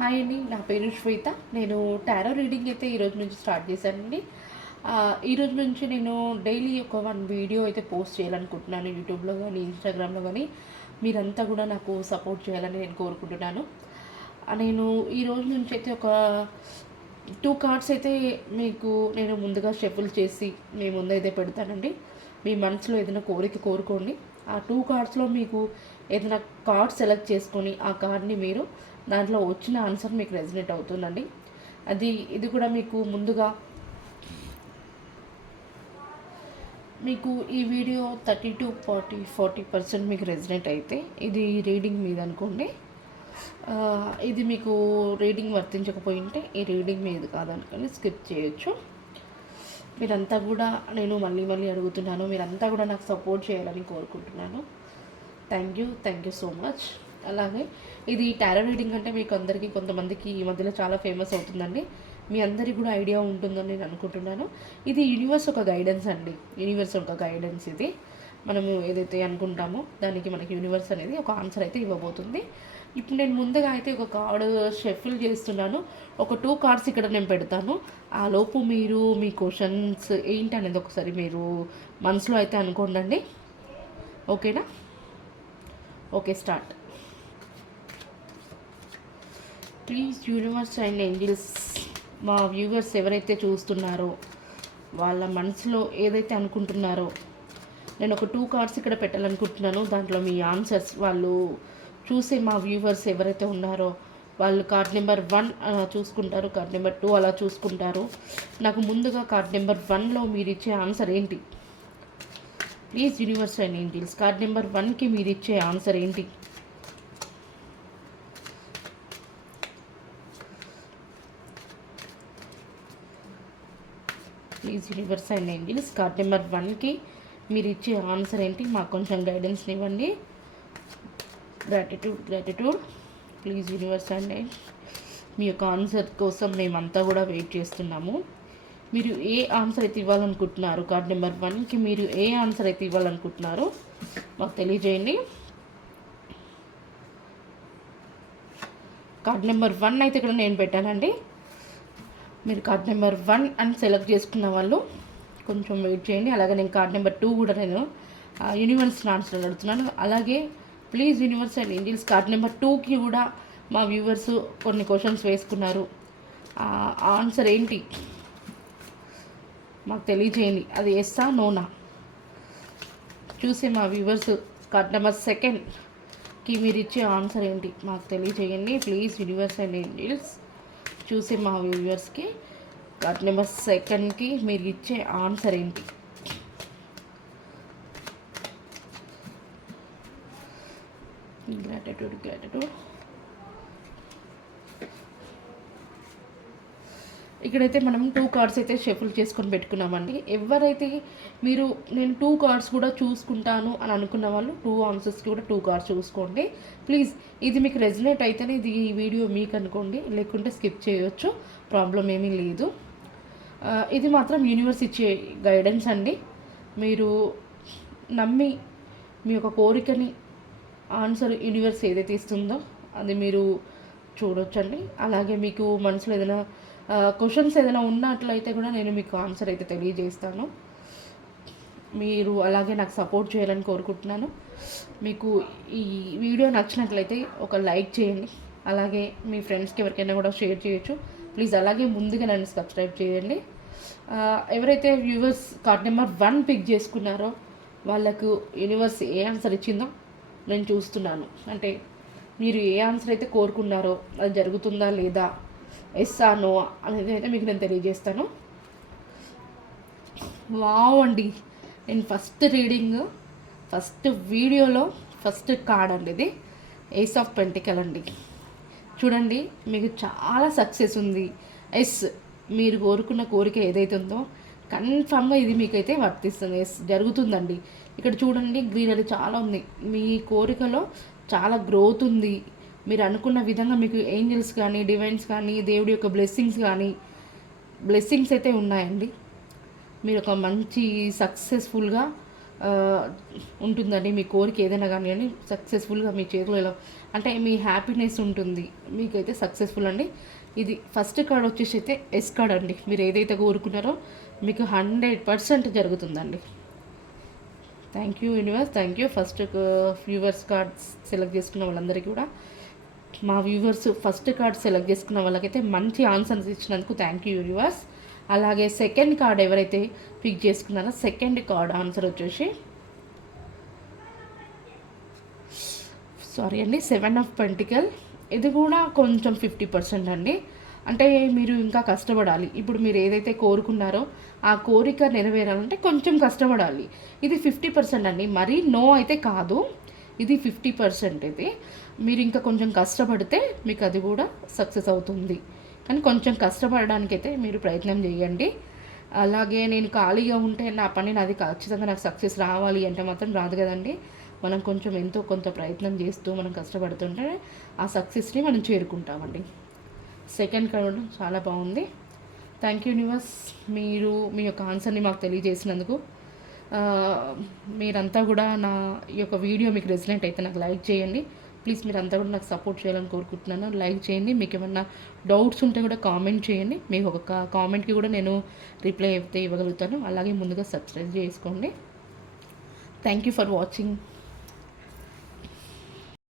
Hi అండి నా పేరు శ్వేత. నేను టారో రీడింగ్ అయితే ఈరోజు నుంచి స్టార్ట్ చేశానండి. ఈరోజు నుంచి నేను డైలీ ఒక వన్ వీడియో అయితే పోస్ట్ చేయాలనుకుంటున్నాను యూట్యూబ్లో కానీ ఇన్స్టాగ్రామ్లో కానీ. మీరంతా కూడా నాకు సపోర్ట్ చేయాలని నేను కోరుకుంటున్నాను. నేను ఈ రోజు నుంచి అయితే ఒక టూ కార్డ్స్ అయితే మీకు నేను ముందుగా షఫుల్ చేసి మీ ముందైతే పెడతానండి. మీ మనసులో ఏదైనా కోరిక కోరుకోండి. ఆ టూ కార్డ్స్లో మీకు ఏదైనా కార్డ్ సెలెక్ట్ చేసుకొని ఆ కార్డ్ని మీరు దాంట్లో వచ్చిన ఆన్సర్ మీకు రెజినేట్ అవుతుందండి. అది ఇది కూడా మీకు ముందుగా మీకు ఈ video thirty two forty forty percent మీకు రెజినేట్ అయితే ఇది రీడింగ్ మీద అనుకోండి. ఇది మీకు రీడింగ్ వర్తించకపోయి ఉంటే ఈ రీడింగ్ మీద కాదనుకోండి స్కిప్ చేయొచ్చు. మీరంతా కూడా నేను మళ్ళీ మళ్ళీ అడుగుతున్నాను మీరంతా కూడా నాకు సపోర్ట్ చేయాలని కోరుకుంటున్నాను. Thank you thank you so much. అలాగే ఇది టారో రీడింగ్ అంటే మీకు అందరికీ కొంతమందికి ఈ మధ్యలో చాలా ఫేమస్ అవుతుందండి. మీ అందరికీ కూడా ఐడియా ఉంటుందని నేను అనుకుంటున్నాను. ఇది యూనివర్స్ ఒక గైడెన్స్ అండి. యూనివర్స్ ఒక గైడెన్స్ ఇది. మనము ఏదైతే అనుకుంటామో దానికి మనకి యూనివర్స్ అనేది ఒక ఆన్సర్ అయితే ఇవ్వబోతుంది. ఇప్పుడు నేను ముందుగా అయితే ఒక కార్డు షెఫిల్ చేస్తున్నాను. ఒక టూ కార్డ్స్ ఇక్కడ నేను పెడతాను. ఆ లోపు మీరు మీ క్వశ్చన్స్ ఏంటి అనేది ఒకసారి మీరు మనసులో అయితే అనుకోండి ఓకేనా okay start please universe and angels మా వ్యూవర్స్ ఎవరైతే చూస్తున్నారో వాళ్ళ మనసులో ఏదైతే అనుకుంటున్నారో నేను ఒక టూ కార్డ్స్ ఇక్కడ పెట్టాలనుకుంటున్నాను. దాంట్లో మీ ఆన్సర్స్ వాళ్ళు చూసే మా వ్యూవర్స్ ఎవరైతే ఉన్నారో వాళ్ళు కార్డ్ నెంబర్ వన్ చూసుకుంటారు. కార్డ్ నెంబర్ టూ అలా చూసుకుంటారు. నాకు ముందుగా కార్డ్ నెంబర్ వన్లో మీరు ఇచ్చే ఆన్సర్ ఏంటి? Please universe and angels card number వన్కి మీరు ఇచ్చే ఆన్సర్ ఏంటి? Please universe and angels card number వన్కి మీరు ఇచ్చే ఆన్సర్ ఏంటి? మాకు కొంచెం గైడెన్స్ ఇవ్వండి. Gratitude gratitude please universe and మీ యొక్క ఆన్సర్ కోసం మేమంతా కూడా వెయిట్ చేస్తున్నాము. మీరు ఏ ఆన్సర్ అయితే ఇవ్వాలనుకుంటున్నారు కార్డ్ నెంబర్ వన్కి మీరు ఏ ఆన్సర్ అయితే ఇవ్వాలనుకుంటున్నారో మాకు తెలియజేయండి. కార్డ్ నెంబర్ వన్ అయితే ఇక్కడ నేను పెట్టానండి. మీరు కార్డ్ నెంబర్ వన్ అని సెలెక్ట్ చేసుకున్న వాళ్ళు కొంచెం వెయిట్ చేయండి. అలాగే నేను కార్డ్ నెంబర్ టూ కూడా నేను యూనివర్స్ ఆన్సర్ అడుగుతున్నాను అలాగే please universe and Indians card number టూకి కూడా మా వ్యూవర్స్ కొన్ని క్వశ్చన్స్ వేసుకున్నారు. ఆన్సర్ ఏంటి? మాకు తెలియజేయండి. అది ఎస్సా నోనా చూసే మా వ్యూవర్స్ కార్డ్ నెంబర్ సెకండ్కి మీరు ఇచ్చే ఆన్సర్ ఏంటి? మాకు తెలియజేయండి. ప్లీజ్ యూనివర్స్ అండ్ ఏంజిల్స్ చూసే మా వ్యూవర్స్కి కార్డ్ నెంబర్ సెకండ్కి మీరు ఇచ్చే ఆన్సర్ ఏంటి? Gratitude gratitude. ఇక్కడైతే మనం టూ కార్డ్స్ అయితే షఫుల్ చేసుకొని పెట్టుకున్నామండి. ఎవరైతే మీరు నేను టూ కార్డ్స్ కూడా చూసుకుంటాను అని అనుకున్న వాళ్ళు టూ ఆన్సర్స్కి కూడా టూ కార్డ్స్ చూసుకోండి. ప్లీజ్ ఇది మీకు రెజినేట్ అయితేనే ఇది ఈ వీడియో మీకు అనుకోండి. లేకుంటే స్కిప్ చేయొచ్చు. ప్రాబ్లం ఏమీ లేదు. ఇది మాత్రం యూనివర్స్ ఇచ్చే గైడెన్స్ అండి. మీరు నమ్మి మీ యొక్క కోరికని ఆన్సర్ యూనివర్స్ ఏదైతే ఇస్తుందో అది మీరు చూడొచ్చండి. అలాగే మీకు మనసులో ఏదైనా క్వశ్చన్స్ ఏదైనా ఉన్నట్లయితే కూడా నేను మీకు ఆన్సర్ అయితే తెలియజేస్తాను. మీరు అలాగే నాకు సపోర్ట్ చేయాలని కోరుకుంటున్నాను. మీకు ఈ వీడియో నచ్చినట్లయితే ఒక లైక్ చేయండి. అలాగే మీ ఫ్రెండ్స్కి ఎవరికైనా కూడా షేర్ చేయొచ్చు. ప్లీజ్ అలాగే ముందుగా నన్ను సబ్స్క్రైబ్ చేయండి. ఎవరైతే viewers card number one pick చేసుకున్నారో వాళ్ళకు యూనివర్స్ ఏ ఆన్సర్ ఇచ్చిందో నేను చూస్తున్నాను. అంటే మీరు ఏ ఆన్సర్ అయితే కోరుకున్నారో అది జరుగుతుందా లేదా ఎస్సా నో అనేది అయితే మీకు నేను తెలియజేస్తాను. వావ్ అండి. నేను ఫస్ట్ రీడింగ్ ఫస్ట్ వీడియోలో ఫస్ట్ కార్డ్ అండి ఇది. ఏస్ ఆఫ్ పెంటికల్ అండి. చూడండి మీకు చాలా సక్సెస్ ఉంది. ఎస్ మీరు కోరుకున్న కోరిక ఏదైతే ఉందో కన్ఫామ్గా ఇది మీకైతే వర్తిస్తుంది. ఎస్ జరుగుతుందండి. ఇక్కడ చూడండి గ్రీనరీ చాలా ఉంది. మీ కోరికలో చాలా గ్రోత్ ఉంది. మీరు అనుకున్న విధంగా మీకు ఏంజల్స్ కానీ డివైన్స్ కానీ దేవుడి యొక్క బ్లెస్సింగ్స్ కానీ బ్లెస్సింగ్స్ అయితే ఉన్నాయండి. మీరు ఒక మంచి సక్సెస్ఫుల్గా ఉంటుందండి. మీ కోరిక ఏదైనా కానీ సక్సెస్ఫుల్గా మీ చేతిలో ఎలా అంటే మీ హ్యాపీనెస్ ఉంటుంది. మీకైతే సక్సెస్ఫుల్ అండి. ఇది ఫస్ట్ కార్డ్ వచ్చేసి అయితే ఎస్ కార్డ్ అండి. మీరు ఏదైతే కోరుకున్నారో మీకు హండ్రెడ్ పర్సెంట్ జరుగుతుందండి. Thank you universe thank you first viewers cards select చేసుకున్న వాళ్ళందరికీ కూడా మా వ్యూవర్స్ ఫస్ట్ కార్డ్ సెలెక్ట్ చేసుకున్న వాళ్ళకైతే మంచి ఆన్సర్స్ ఇచ్చినందుకు థ్యాంక్ యూ వ్యూవర్స్ అలాగే సెకండ్ కార్డ్ ఎవరైతే పిక్ చేసుకున్నారో సెకండ్ కార్డ్ ఆన్సర్ వచ్చేసి సారీ అండి సెవెన్ ఆఫ్ పెంటికల్ ఇది కూడా కొంచెం ఫిఫ్టీ పర్సెంట్ అండి. అంటే మీరు ఇంకా కష్టపడాలి. ఇప్పుడు మీరు ఏదైతే కోరుకున్నారో ఆ కోరిక నెరవేరాలంటే కొంచెం కష్టపడాలి. ఇది ఫిఫ్టీ పర్సెంట్ అండి. మరీ నో అయితే కాదు. ఇది ఫిఫ్టీ పర్సెంట్ ఇది. మీరు ఇంకా కొంచెం కష్టపడితే మీకు అది కూడా సక్సెస్ అవుతుంది. కానీ కొంచెం కష్టపడడానికి అయితే మీరు ప్రయత్నం చేయండి. అలాగే నేను ఖాళీగా ఉంటే నా పని నాది ఖచ్చితంగా నాకు సక్సెస్ రావాలి అంటే మాత్రం రాదు కదండి. మనం కొంచెం ఎంతో కొంత ప్రయత్నం చేస్తూ మనం కష్టపడుతుంటే ఆ సక్సెస్ని మనం చేరుకుంటామండి. సెకండ్ కార్డ్ చాలా బాగుంది. Thank you universe. మీరు మీ యొక్క ఆన్సర్ని మాకు తెలియజేసినందుకు మీరంతా కూడా నా ఈ యొక్క వీడియో మీకు రెసిలెంట్ అయితే నాకు లైక్ చేయండి. ప్లీజ్ మీరంతా కూడా నాకు సపోర్ట్ చేయాలని కోరుకుంటున్నాను. లైక్ చేయండి. మీకు ఏమన్నా డౌట్స్ ఉంటే కూడా కామెంట్ చేయండి. మీకు ఒక కామెంట్కి కూడా నేను రిప్లై అయితే ఇవ్వగలుగుతాను. అలాగే ముందుగా సబ్స్క్రైబ్ చేసుకోండి. Thank you for watching